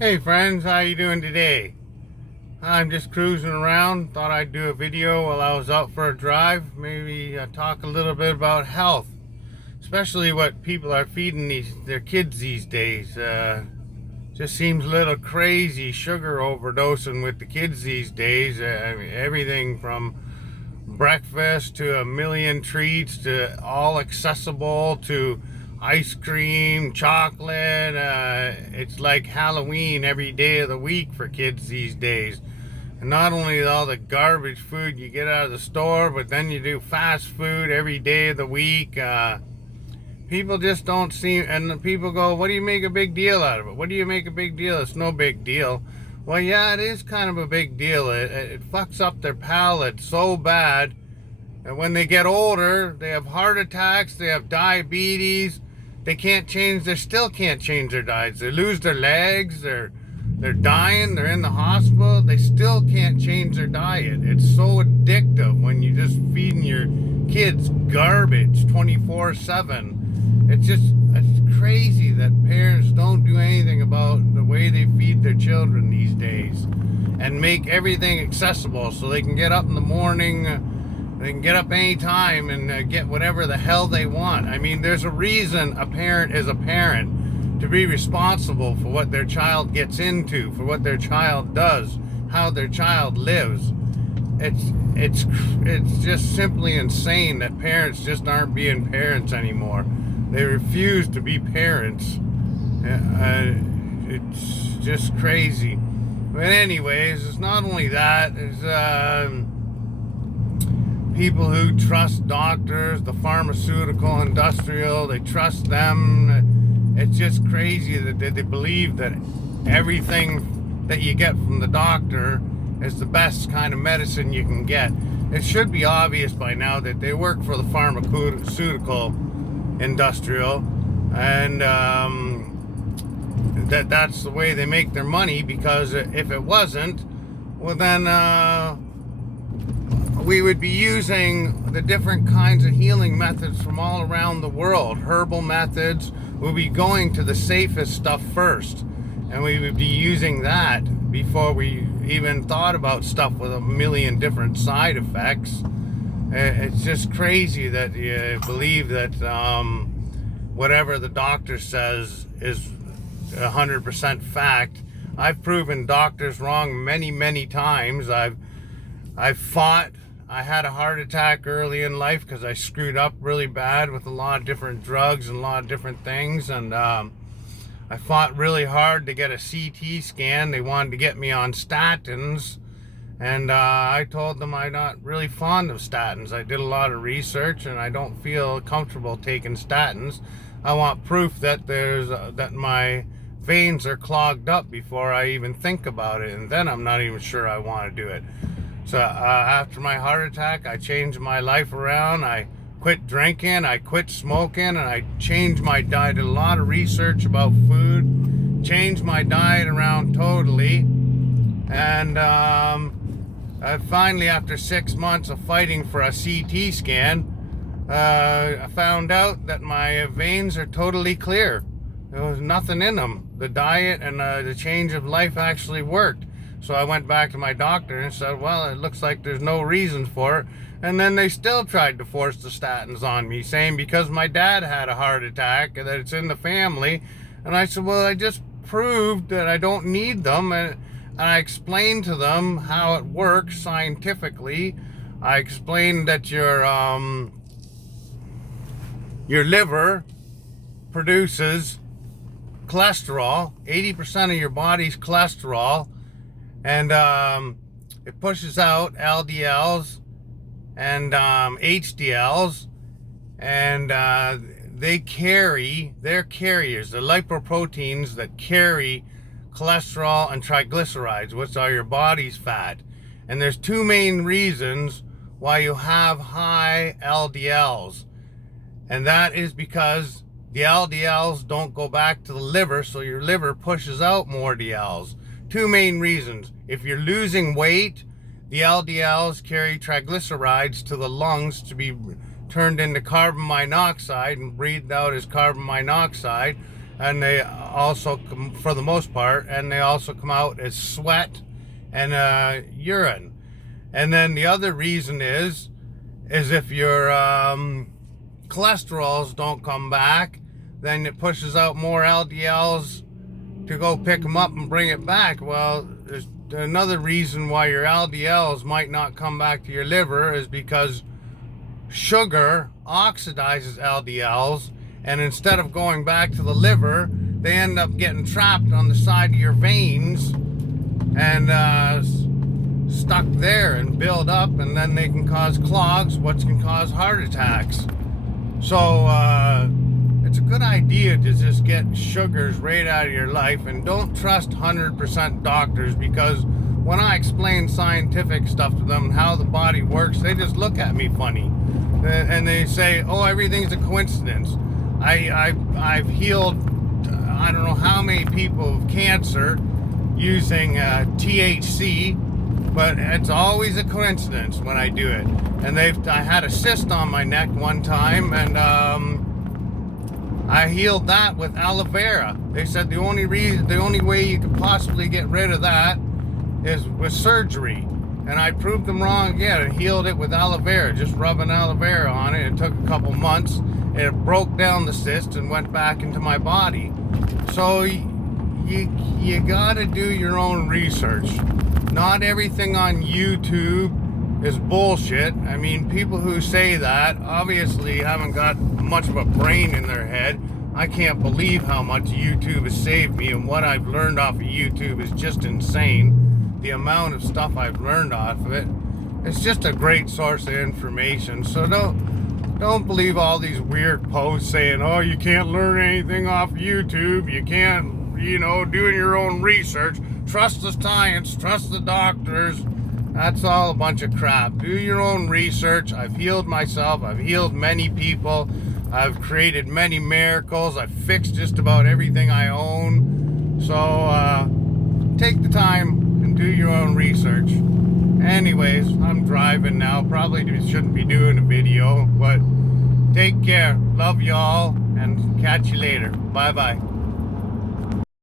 Hey friends, how you doing today? I'm just cruising around. Thought I'd do a video while I was out for a drive. Maybe talk a little bit about health, especially what people are feeding their kids these days. Just seems a little crazy sugar overdosing with the kids these days. I mean, everything from breakfast to a million treats to all accessible to ice cream, chocolate. It's like Halloween every day of the week for kids these days. And not only all the garbage food you get out of the store, but then you do fast food every day of the week. People just don't seem, and the people go, what do you make a big deal out of it? What do you make a big deal? It's no big deal. Well, yeah, it is kind of a big deal. It fucks up their palate so bad. And when they get older, they have heart attacks, they have diabetes, they still can't change their diets. They lose their legs, they're dying, they're in the hospital, they still can't change their diet. It's so addictive when you just feeding your kids garbage 24/7. It's crazy that parents don't do anything about the way they feed their children these days and make everything accessible so they can get up in the morning. They can get up anytime and get whatever the hell they want. I mean, there's a reason a parent is a parent, to be responsible for what their child gets into, for what their child does, how their child lives. It's just simply insane that parents just aren't being parents anymore. They refuse to be parents. It's just crazy. But anyways, it's not only that. It's people who trust doctors, the pharmaceutical industrial, they trust them. It's just crazy that they believe that everything that you get from the doctor is the best kind of medicine you can get. It should be obvious by now that they work for the pharmaceutical industrial, and that's the way they make their money, because if it wasn't, well then we would be using the different kinds of healing methods from all around the world. Herbal methods. We'll be going to the safest stuff first, and we would be using that before we even thought about stuff with a million different side effects. It's just crazy that you believe that whatever the doctor says is 100% fact. I've proven doctors wrong many times. I've fought. I had a heart attack early in life because I screwed up really bad with a lot of different drugs and a lot of different things. And I fought really hard to get a CT scan. They wanted to get me on statins. And I told them I'm not really fond of statins. I did a lot of research and I don't feel comfortable taking statins. I want proof that that my veins are clogged up before I even think about it. And then I'm not even sure I want to do it. So after my heart attack, I changed my life around. I quit drinking, I quit smoking, and I changed my diet. Did a lot of research about food, changed my diet around totally. And I finally, after 6 months of fighting for a CT scan, I found out that my veins are totally clear. There was nothing in them. The diet and the change of life actually worked. So I went back to my doctor and said, well, it looks like there's no reason for it. And then they still tried to force the statins on me, saying because my dad had a heart attack, that it's in the family. And I said, well, I just proved that I don't need them. And I explained to them how it works scientifically. I explained that your liver produces cholesterol, 80% of your body's cholesterol, and it pushes out LDLs and HDLs, and they're carriers, the lipoproteins that carry cholesterol and triglycerides, which are your body's fat. And there's two main reasons why you have high LDLs, and that is because the LDLs don't go back to the liver, so your liver pushes out more DLs. Two main reasons. If you're losing weight, the LDLs carry triglycerides to the lungs to be turned into carbon monoxide and breathed out as carbon monoxide. and they also, for the most part, and they also come out as sweat and urine. And then the other reason is if your cholesterols don't come back, then it pushes out more LDLs to go pick them up and bring it back. Well, there's another reason why your LDLs might not come back to your liver is because sugar oxidizes LDLs, and instead of going back to the liver, they end up getting trapped on the side of your veins and stuck there and build up, and then they can cause clogs, which can cause heart attacks. So it's a good idea to just get sugars right out of your life, and don't trust 100% doctors, because when I explain scientific stuff to them and how the body works, they just look at me funny, and they say, "Oh, everything's a coincidence." I've healed I don't know how many people of cancer using THC, but it's always a coincidence when I do it. And I had a cyst on my neck one time, and I healed that with aloe vera. They said the only way you could possibly get rid of that is with surgery. And I proved them wrong again. I healed it with aloe vera, just rubbing aloe vera on it. It took a couple months. It broke down the cyst and went back into my body. So you gotta do your own research. Not everything on YouTube is bullshit. I mean, people who say that obviously haven't got much of a brain in their head. I can't believe how much YouTube has saved me, and what I've learned off of YouTube is just insane. The amount of stuff I've learned off of it. It's just a great source of information. So don't believe all these weird posts saying, "Oh, you can't learn anything off YouTube. You can't, doing your own research. Trust the science, trust the doctors." That's all a bunch of crap. Do your own research. I've healed myself. I've healed many people. I've created many miracles. I've fixed just about everything I own. So take the time and do your own research. Anyways, I'm driving now. Probably shouldn't be doing a video, but take care. Love y'all, and catch you later. Bye-bye.